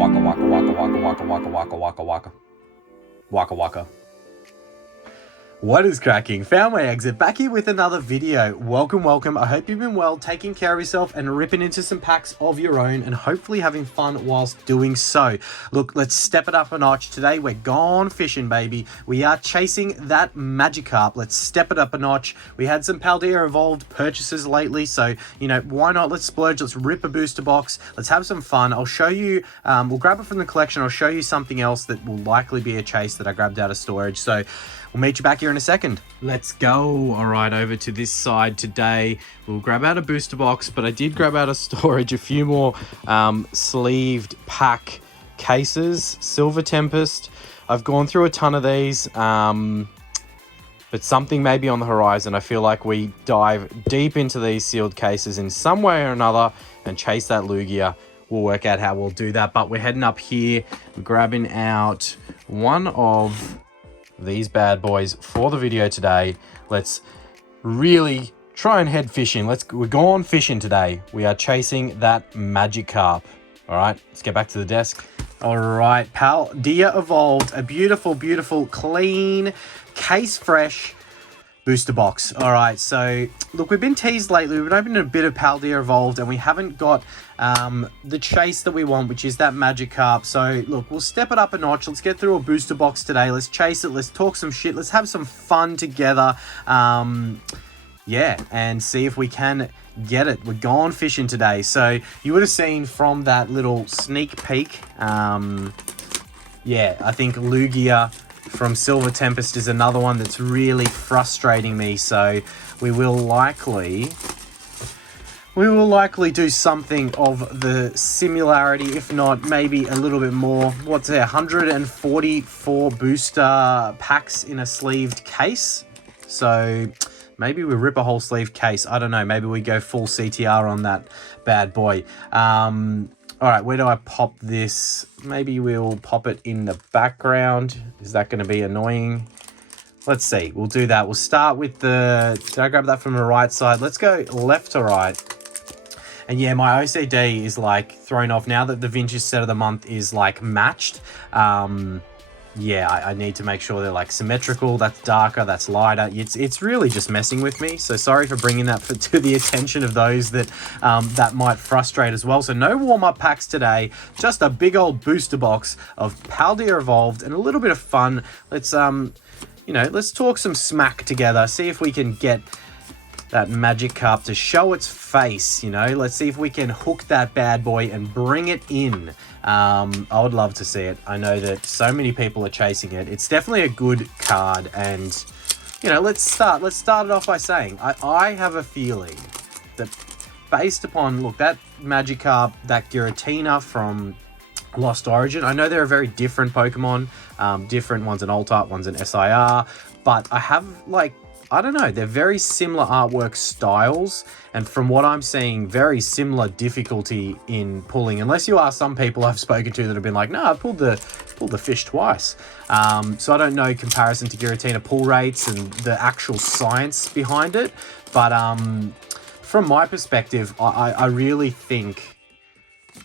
Waka waka waka waka waka waka waka waka waka. Waka waka. What is cracking? Found my exit, back here with another video. Welcome. I hope you've been well, taking care of yourself and ripping into some packs of your own and hopefully having fun whilst doing so. Look, let's step it up a notch. Today we're gone fishing, baby. We are chasing that Magikarp. Let's step it up a notch. We had some Paldea Evolved purchases lately, so, you know, why not? Let's splurge. Let's rip a booster box. Let's have some fun. I'll show you, we'll grab it from the collection. I'll show you something else that will likely be a chase that I grabbed out of storage. So we'll meet you back here in a second. Let's go. All right, over to this side today. We'll grab out a booster box, but I did grab out of storage a few more sleeved pack cases. Silver Tempest. I've gone through a ton of these, but something may be on the horizon. I feel like we dive deep into these sealed cases in some way or another and chase that Lugia. We'll work out how we'll do that, but we're heading up here. We're grabbing out one of these bad boys for the video today. Let's really try and head fishing. We're going fishing today. We are chasing that Magikarp. All right, let's get back to the desk. All right, Paldea Evolved, a beautiful, clean, case fresh booster box. All right, so look, we've been teased lately. We've been opening a bit of Paldea Evolved and we haven't got the chase that we want, which is that Magikarp. So look, we'll step it up a notch. Let's get through a booster box today. Let's chase it. Let's talk some shit. Let's have some fun together. Yeah, and see if we can get it. We're going fishing today. So you would have seen from that little sneak peek. Yeah, I think Lugia from Silver Tempest is another one that's really frustrating me. So we will likely do something of the similarity, if not maybe a little bit more. What's there? 144 booster packs in a sleeved case. So maybe we rip a whole sleeve case. I don't know. Maybe we go full CTR on that bad boy. All right, where do I pop this? Maybe we'll pop it in the background. Is that going to be annoying? Let's see. We'll do that. We'll start with the... Did I grab that from the right side? Let's go left to right. And yeah, my OCD is like thrown off now that the vintage set of the month is like matched. Yeah, I need to make sure they're like symmetrical. That's darker, that's lighter. It's really just messing with me. So sorry for bringing that to the attention of those that that might frustrate as well. So no warm-up packs today, just a big old booster box of Paldea Evolved and a little bit of fun. Let's you know, let's talk some smack together. See if we can get that Magikarp to show its face, you know. Let's see if we can hook that bad boy and bring it in. I would love to see it. I know that so many people are chasing it. It's definitely a good card, and you know, let's start it off by saying I have a feeling that based upon, look, that Magikarp, that Giratina from Lost Origin, I know they're a very different Pokemon, different. One's an Alt-Art, one's an SIR, but I have like, I don't know, they're very similar artwork styles, and from what I'm seeing, very similar difficulty in pulling, unless you are some people I've spoken to that have been like, no, I pulled the fish twice. So I don't know comparison to Giratina pull rates and the actual science behind it, but from my perspective, I really think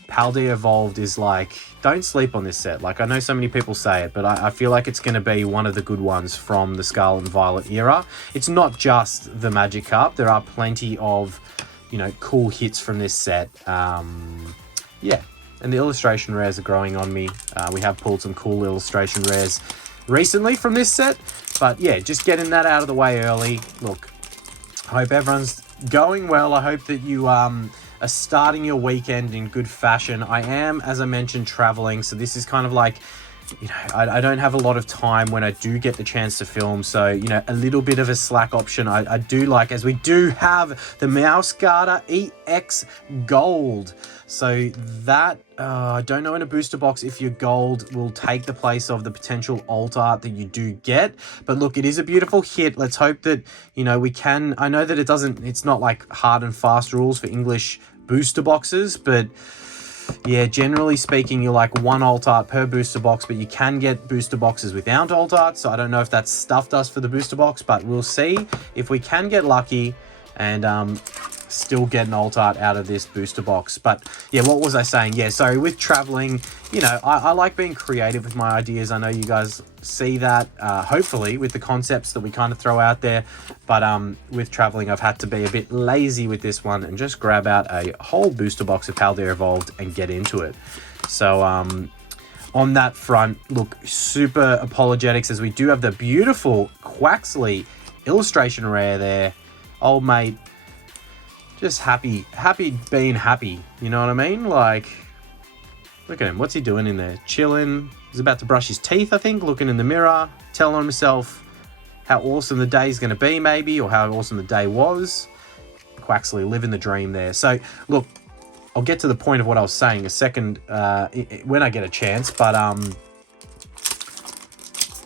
Paldea Evolved is like, don't sleep on this set. Like, I know so many people say it, but I feel like it's going to be one of the good ones from the Scarlet and Violet era. It's not just the Magikarp. There are plenty of, you know, cool hits from this set. Yeah, and the illustration rares are growing on me. We have pulled some cool illustration rares recently from this set, but yeah, just getting that out of the way early. Look, I hope everyone's going well. I hope that you are starting your weekend in good fashion. I am, as I mentioned, traveling, so this is kind of like, you know, I don't have a lot of time when I do get the chance to film, so, you know, a little bit of a slack option I do like, as we do have the Mousgarda EX Gold. So that, I don't know in a booster box if your gold will take the place of the potential Alt-Art that you do get. But look, it is a beautiful hit. Let's hope that, you know, we can, I know that it's not like hard and fast rules for English booster boxes, but yeah, generally speaking, you're like one Alt-Art per booster box, but you can get booster boxes without Alt-Art. So I don't know if that's stuffed us for the booster box, but we'll see if we can get lucky and still get an alt art out of this booster box. But yeah, what was I saying? Yeah, so with traveling, you know, I like being creative with my ideas. I know you guys see that, hopefully, with the concepts that we kind of throw out there. But with traveling, I've had to be a bit lazy with this one and just grab out a whole booster box of Paldea Evolved and get into it. So on that front, look, super apologetics, as we do have the beautiful Quaxley illustration rare there. Old mate, just happy being happy, you know what I mean? Like, look at him, what's he doing in there? Chilling. He's about to brush his teeth, I think, looking in the mirror, telling himself how awesome the day's going to be, maybe, or how awesome the day was. Quaxley living the dream there. So look, I'll get to the point of what I was saying a second when I get a chance, but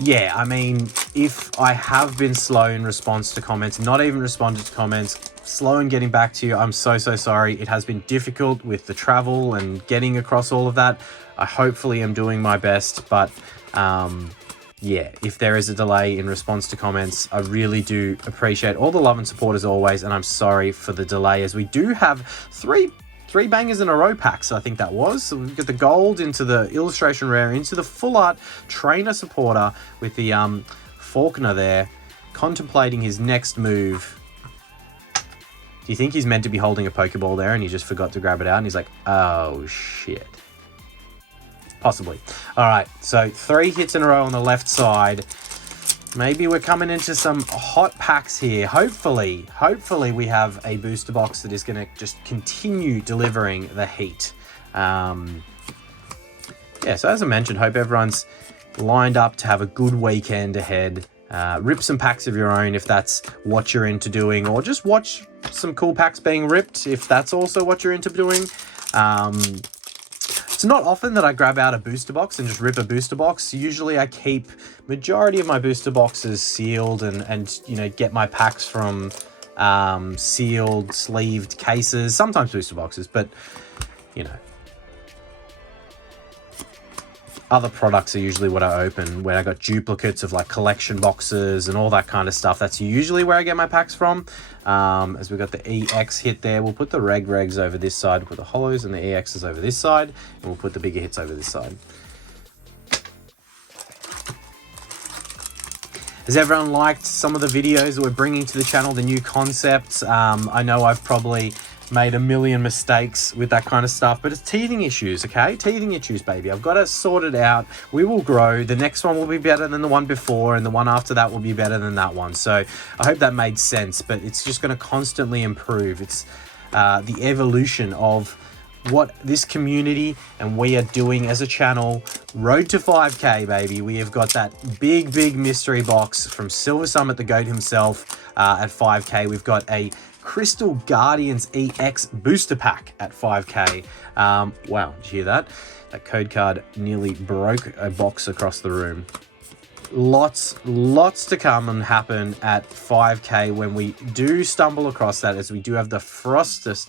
yeah, I mean, if I have been slow in response to comments, not even responded to comments, slow in getting back to you, I'm so sorry. It has been difficult with the travel and getting across all of that. I hopefully am doing my best, but yeah, if there is a delay in response to comments, I really do appreciate all the love and support as always, and I'm sorry for the delay, as we do have three bangers in a row packs, I think that was. So we've got the gold into the illustration rare, into the full art trainer supporter with the Faulkner there, contemplating his next move. Do you think he's meant to be holding a Pokeball there and he just forgot to grab it out and he's like, oh shit. Possibly. All right, so 3 hits in a row on the left side. Maybe we're coming into some hot packs here. Hopefully we have a booster box that is going to just continue delivering the heat. Yeah, so as I mentioned, hope everyone's lined up to have a good weekend ahead. Rip some packs of your own if that's what you're into doing, or just watch some cool packs being ripped if that's also what you're into doing. It's not often that I grab out a booster box and just rip a booster box. Usually I keep majority of my booster boxes sealed and you know, get my packs from sealed, sleeved cases, sometimes booster boxes, but you know, other products are usually what I open, where I got duplicates of like collection boxes and all that kind of stuff. That's usually where I get my packs from. As we got the EX hit there, we'll put the regs over this side, put the hollows and the EXs over this side, and we'll put the bigger hits over this side. Has everyone liked some of the videos that we're bringing to the channel, the new concepts? I know I've probably made a million mistakes with that kind of stuff, but it's teething issues, okay? Teething issues, baby. I've got to sort it out. We will grow. The next one will be better than the one before, and the one after that will be better than that one. So I hope that made sense, but it's just going to constantly improve. It's the evolution of what this community and we are doing as a channel. Road to 5K, baby. We have got that big mystery box from Silver Summit, the GOAT himself, at 5K. We've got a Crystal Guardians EX booster pack at 5K. Wow, did you hear that? That code card nearly broke a box across the room. Lots to come and happen at 5K when we do stumble across that, as we do have the Forestress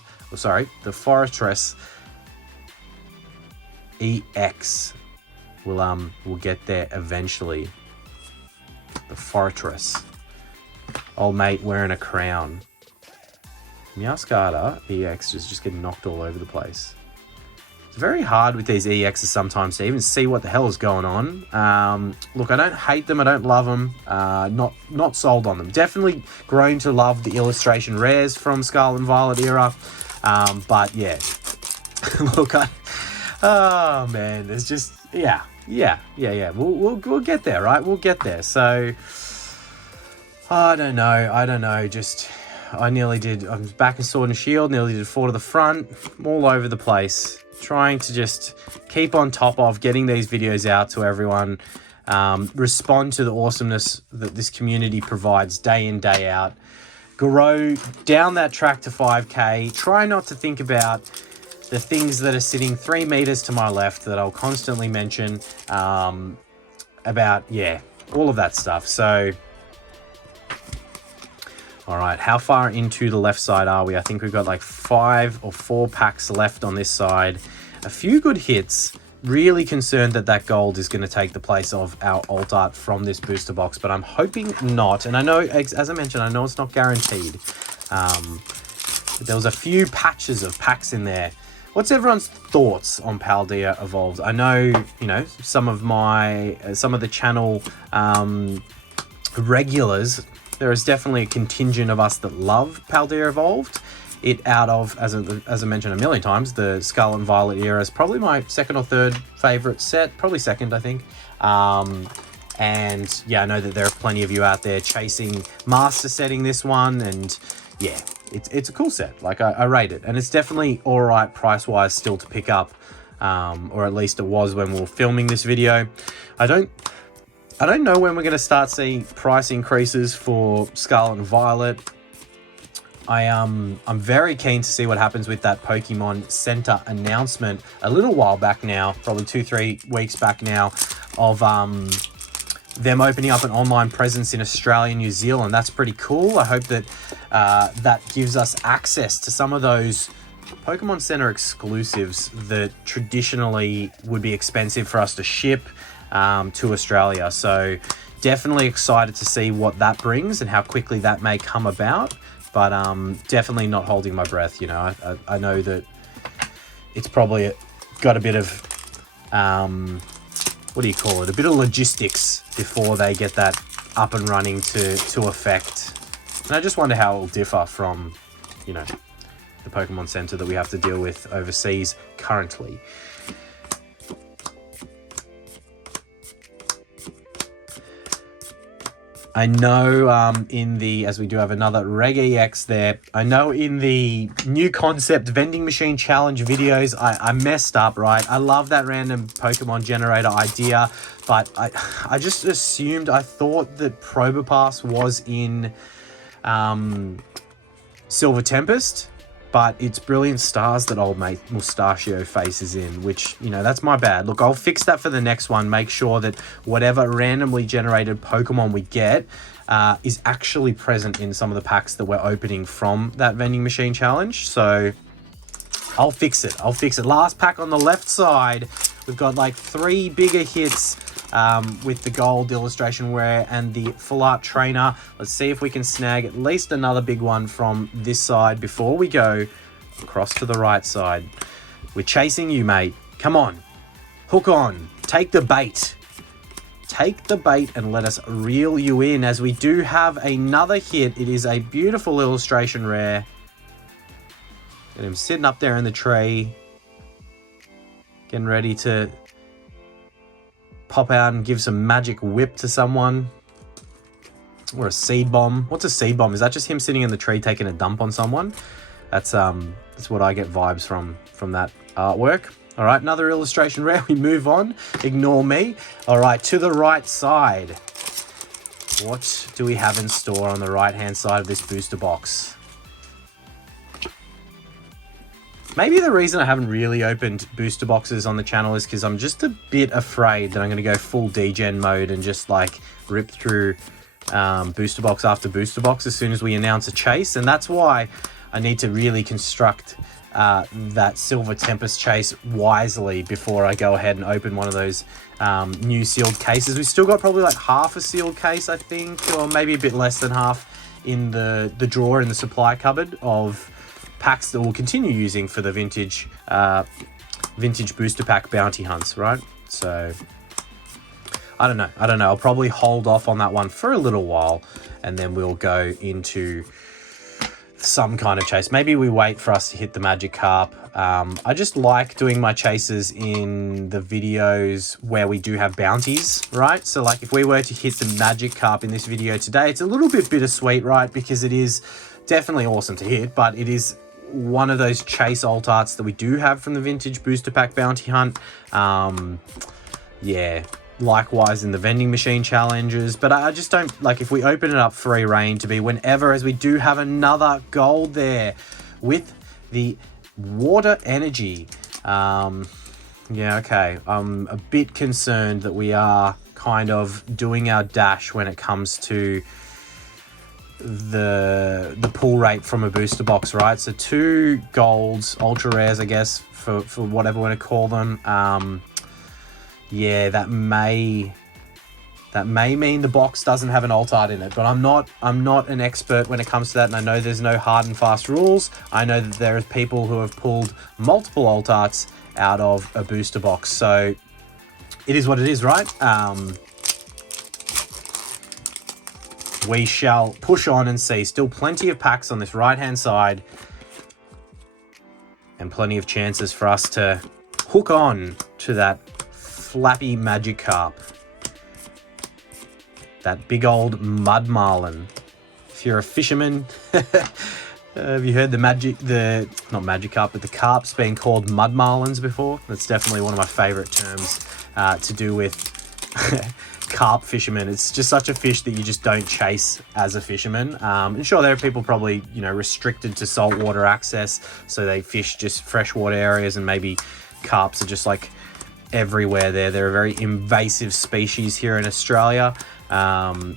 EX. We'll get there eventually. The Fortress. Old mate wearing a crown. Meowscarada EX is just getting knocked all over the place. It's very hard with these EXs sometimes to even see what the hell is going on. Look, I don't hate them, I don't love them. Not sold on them. Definitely grown to love the illustration rares from Scarlet and Violet era. But yeah, look, oh man, there's just yeah. We'll get there, right? We'll get there. So I don't know. Just. I was back in Sword and Shield, nearly did 4 to the front, I'm all over the place, trying to just keep on top of getting these videos out to everyone, respond to the awesomeness that this community provides day in, day out, grow down that track to 5K, try not to think about the things that are sitting 3 meters to my left that I'll constantly mention, about, yeah, all of that stuff. So all right, how far into the left side are we? I think we've got like 5 or 4 packs left on this side. A few good hits. Really concerned that that gold is going to take the place of our alt art from this booster box, but I'm hoping not. And I know, as I mentioned, I know it's not guaranteed. There was a few patches of packs in there. What's everyone's thoughts on Paldea Evolved? I know, you know, some of the channel regulars, there is definitely a contingent of us that love Paldea Evolved. It out of, as I mentioned a million times, the Scarlet and Violet era is probably my second or third favorite set, probably second, I think. And yeah, I know that there are plenty of you out there chasing master setting this one, and yeah, it's a cool set. Like I rate it, and it's definitely all right price wise still to pick up, or at least it was when we were filming this video. I don't know when we're going to start seeing price increases for Scarlet and Violet. I'm very keen to see what happens with that Pokemon Center announcement a little while back now, probably 2-3 weeks back now, of them opening up an online presence in Australia and New Zealand. That's pretty cool. I hope that that gives us access to some of those Pokemon Center exclusives that traditionally would be expensive for us to ship to Australia. So definitely excited to see what that brings and how quickly that may come about. But definitely not holding my breath. You know, I know that it's probably got a bit of, what do you call it? A bit of logistics before they get that up and running to effect. And I just wonder how it will differ from, you know, the Pokemon Center that we have to deal with overseas currently. I know as we do have another Reg EX there, I know in the new concept vending machine challenge videos, I messed up, right? I love that random Pokemon generator idea, but I just assumed, I thought that Probopass was in Silver Tempest, but it's Brilliant Stars that old mate Mustachio faces in, which, you know, that's my bad. Look, I'll fix that for the next one. Make sure that whatever randomly generated Pokemon we get is actually present in some of the packs that we're opening from that vending machine challenge. So I'll fix it. Last pack on the left side, we've got like 3 bigger hits with the gold illustration wear and the full art trainer. Let's see if we can snag at least another big one from this side before we go across to the right side. We're chasing you, mate. Come on, hook on, take the bait. Take the bait and let us reel you in, as we do have another hit. It is a beautiful illustration rare. And him sitting up there in the tree, getting ready to pop out and give some magic whip to someone. Or a seed bomb. What's a seed bomb? Is that just him sitting in the tree taking a dump on someone? That's what I get vibes from that artwork. All right, another illustration rare. We move on. Ignore me. All right, to the right side. What do we have in store on the right-hand side of this booster box? Maybe the reason I haven't really opened booster boxes on the channel is because I'm just a bit afraid that I'm going to go full degen mode and just like rip through booster box after booster box as soon as we announce a chase. And that's why I need to really construct that Silver Tempest chase wisely before I go ahead and open one of those new sealed cases. We've still got probably like half a sealed case, I think, or maybe a bit less than half in the drawer in the supply cupboard of packs that we'll continue using for the vintage booster pack bounty hunts, right? So I don't know. I'll probably hold off on that one for a little while, and then we'll go into some kind of chase. Maybe we wait for us to hit the Magikarp. I just like doing my chases in the videos where we do have bounties, right? So like if we were to hit the Magikarp in this video today, it's a little bit bittersweet, right? Because it is definitely awesome to hit, but it is one of those chase alt arts that we do have from the vintage booster pack bounty hunt. Yeah, likewise in the vending machine challenges, but I just don't like, if we open it up free reign to be whenever, as we do have another gold there with the water energy. Yeah, okay, I'm a bit concerned that we are kind of doing our dash when it comes to the pull rate from a booster box, right? So 2 golds, ultra rares, I guess, for whatever we want to call them. Yeah, that may That may mean the box doesn't have an alt art in it, but I'm not an expert when it comes to that, and I know there's no hard and fast rules. I know that there are people who have pulled multiple alt arts out of a booster box, so it is what it is, right? We shall push on and see. Still plenty of packs on this right-hand side, and plenty of chances for us to hook on to that flappy Magikarp. That big old mud marlin. If you're a fisherman, have you heard not Magikarp, but the carps being called mud marlins before? That's definitely one of my favorite terms to do with carp fishermen. It's just such a fish that you just don't chase as a fisherman. And sure, there are people probably, restricted to saltwater access, so they fish just freshwater areas, and maybe carps are just like everywhere there. They're a very invasive species here in Australia.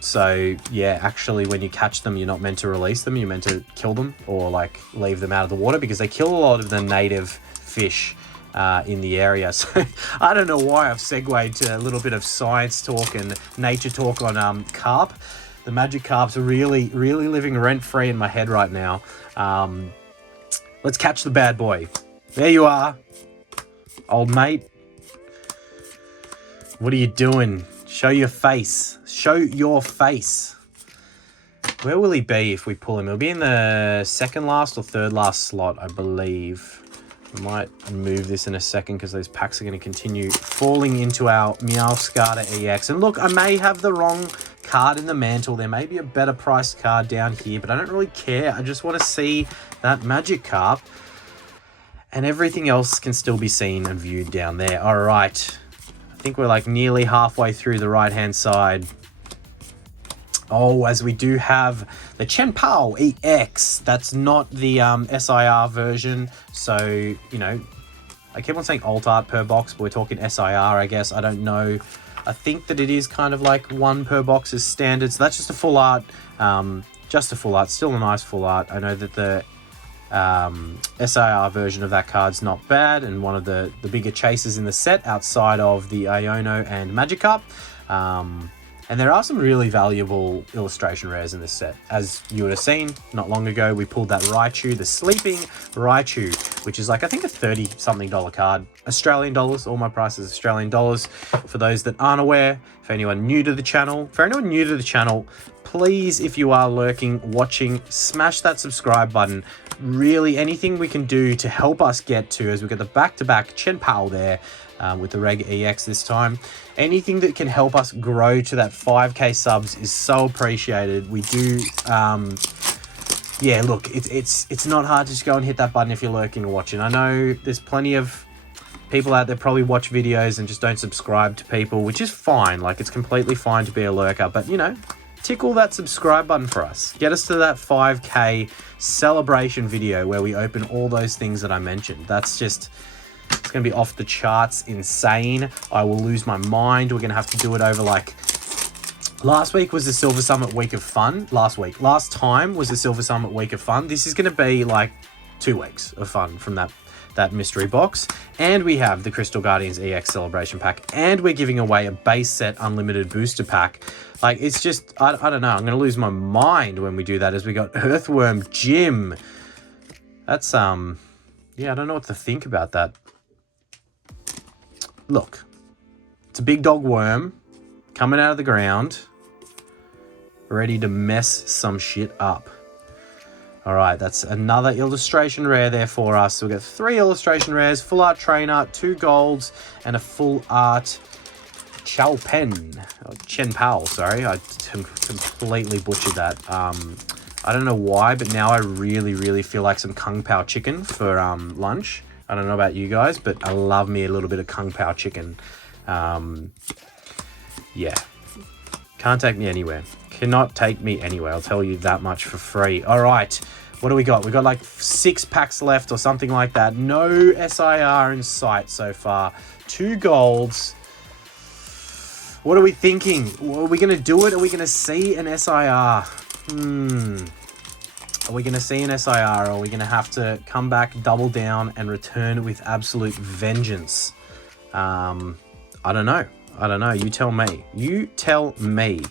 So yeah, actually when you catch them, you're not meant to release them. You're meant to kill them or like leave them out of the water, because they kill a lot of the native fish in the area. So I don't know why I've segued to a little bit of science talk and nature talk on carp. The Magikarps are really living rent-free in my head right now. Let's catch the bad boy. There you are, old mate. What are you doing? Show your face. Show your face. Where will he be if we pull him? He'll be in the second last or third last slot, I believe. I might move this in a second because those packs are going to continue falling into our Meowscarter EX. And look, I may have the wrong card in the mantle. There may be a better priced card down here, but I don't really care. I just want to see that Magikarp, and everything else can still be seen and viewed down there. All right. I think we're like nearly halfway through the right-hand side. Oh, as we do have the Chien-Pao EX. That's not the SIR version. So, I keep on saying alt art per box, but we're talking SIR, I guess. I don't know. I think that it is kind of like one per box is standard. So that's just a full art. Just a full art. Still a nice full art. I know that the SIR version of that card's not bad, and one of the bigger chasers in the set outside of the Iono and Magikarp. And there are some really valuable illustration rares in this set. As you would have seen not long ago, we pulled that Raichu, the Sleeping Raichu, which is like, I think, a $30-something card. Australian dollars. All my prices Australian dollars. For those that aren't aware, for anyone new to the channel, please, if you are lurking, watching, smash that subscribe button. Really, anything we can do to help us get to, as we get the back-to-back Chien-Pao there, with the Reg EX this time. Anything that can help us grow to that 5k subs is so appreciated. We do, yeah, look, it's not hard to just go and hit that button if you're lurking or watching. I know there's plenty of people out there probably watch videos and just don't subscribe to people, which is fine. Like, it's completely fine to be a lurker, but tickle that subscribe button for us. Get us to that 5k celebration video where we open all those things that I mentioned. That's just, it's going to be off the charts insane. I will lose my mind. We're going to have to do it over, like, last week was the Silver Summit Week of Fun. Last time was the Silver Summit Week of Fun. This is going to be like 2 weeks of fun from that mystery box. And we have the Crystal Guardians EX Celebration Pack, and we're giving away a base set unlimited booster pack. Like, it's just, I don't know. I'm going to lose my mind when we do that, as we got Earthworm Jim. That's, yeah, I don't know what to think about that. Look, it's a big dog worm coming out of the ground, ready to mess some shit up. All right, that's another illustration rare there for us. So we've got 3 illustration rares, full art trainer, 2 golds, and a full art Chien-Pao, sorry. I completely butchered that. I don't know why, but now I really feel like some Kung Pao chicken for lunch. I don't know about you guys, but I love me a little bit of Kung Pao chicken. Yeah. Can't take me anywhere. Cannot take me anywhere. I'll tell you that much for free. All right. What do we got? We got like 6 packs left or something like that. No SIR in sight so far. 2 golds. What are we thinking? Are we going to do it? Are we going to see an SIR? Are we going to see an SIR, or are we going to have to come back, double down, and return with absolute vengeance? I don't know. I don't know. You tell me. You tell me.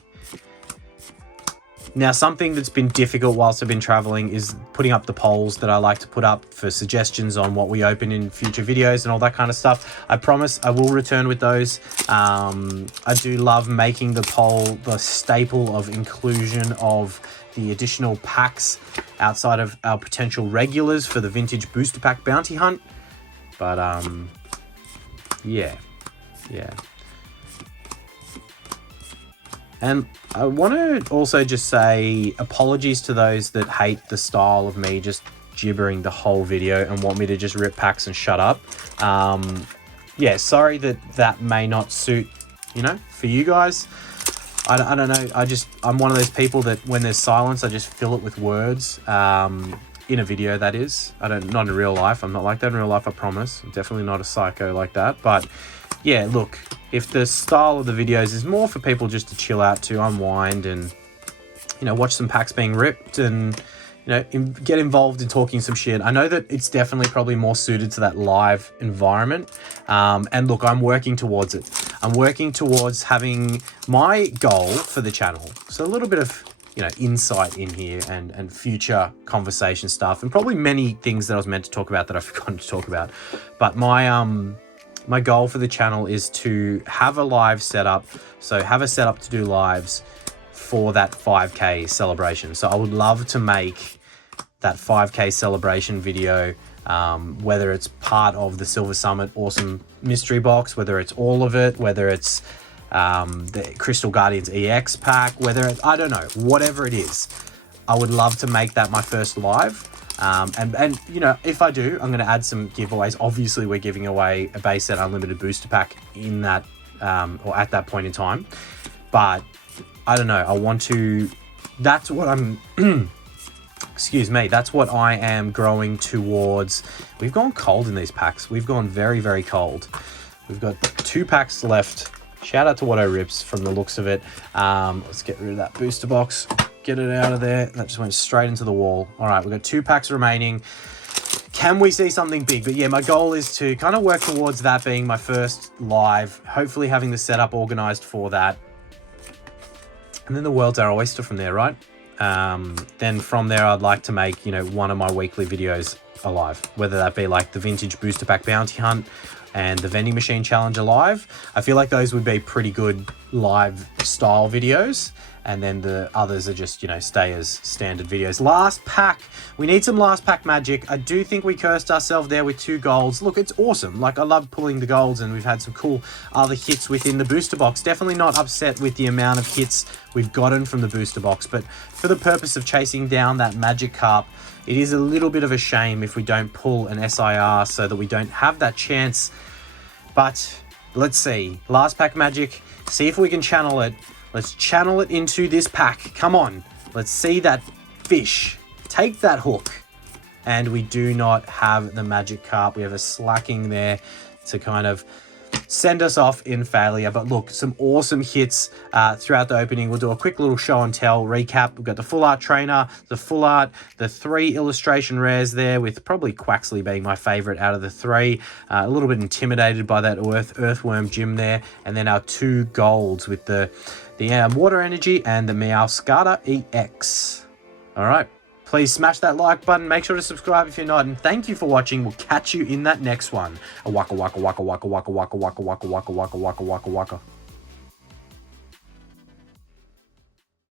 Now, something that's been difficult whilst I've been traveling is putting up the polls that I like to put up for suggestions on what we open in future videos and all that kind of stuff. I promise I will return with those. I do love making the poll the staple of inclusion of the additional packs outside of our potential regulars for the vintage booster pack bounty hunt. But yeah. And I want to also just say apologies to those that hate the style of me just gibbering the whole video and want me to just rip packs and shut up. Yeah, sorry that may not suit, for you guys. I don't know. I'm one of those people that when there's silence, I just fill it with words. In a video, that is. Not in real life. I'm not like that in real life, I promise. I'm definitely not a psycho like that. But yeah, look, if the style of the videos is more for people just to chill out, to unwind and, watch some packs being ripped and, get involved in talking some shit. I know that it's definitely probably more suited to that live environment. And look, I'm working towards it. I'm working towards having my goal for the channel. So a little bit of, insight in here and future conversation stuff and probably many things that I was meant to talk about that I've forgotten to talk about. But my goal for the channel is to have a live setup. So have a setup to do lives for that 5K celebration. So I would love to make that 5K celebration video, whether it's part of the Silver Summit Awesome Mystery Box, whether it's all of it, whether it's the Crystal Guardians EX pack, whether it's, I don't know, whatever it is. I would love to make that my first live. And if I do, I'm going to add some giveaways. Obviously, we're giving away a base set unlimited booster pack in that, or at that point in time. But I don't know. That's what I'm, excuse me. That's what I am growing towards. We've gone cold in these packs. We've gone very, very cold. We've got 2 packs left. Shout out to Watto Rips from the looks of it. Let's get rid of that booster box. Get it out of there. That just went straight into the wall. All right, we've got 2 packs remaining. Can we see something big? But yeah, my goal is to kind of work towards that being my first live, hopefully having the setup organized for that. And then the world's our oyster from there, right? Then from there, I'd like to make, one of my weekly videos alive, whether that be like the vintage booster pack bounty hunt and the vending machine challenge alive. I feel like those would be pretty good live style videos. And then the others are just, stay as standard videos. Last pack. We need some last pack magic. I do think we cursed ourselves there with 2 golds. Look, it's awesome. Like, I love pulling the golds, and we've had some cool other hits within the booster box. Definitely not upset with the amount of hits we've gotten from the booster box. But for the purpose of chasing down that magic carp, it is a little bit of a shame if we don't pull an SIR so that we don't have that chance. But let's see. Last pack magic. See if we can channel it. Let's channel it into this pack. Come on. Let's see that fish. Take that hook. And we do not have the magic carp. We have a slacking there to kind of send us off in failure. But look, some awesome hits throughout the opening. We'll do a quick little show and tell recap. We've got the full art trainer, the full art, the 3 illustration rares there, with probably Quaxley being my favorite out of the 3. A little bit intimidated by that earthworm gym there. And then our 2 golds with the water energy and the Meowscarter EX. All right. Please smash that like button. Make sure to subscribe if you're not. And thank you for watching. We'll catch you in that next one. A waka waka waka waka waka waka waka waka waka waka waka waka waka waka.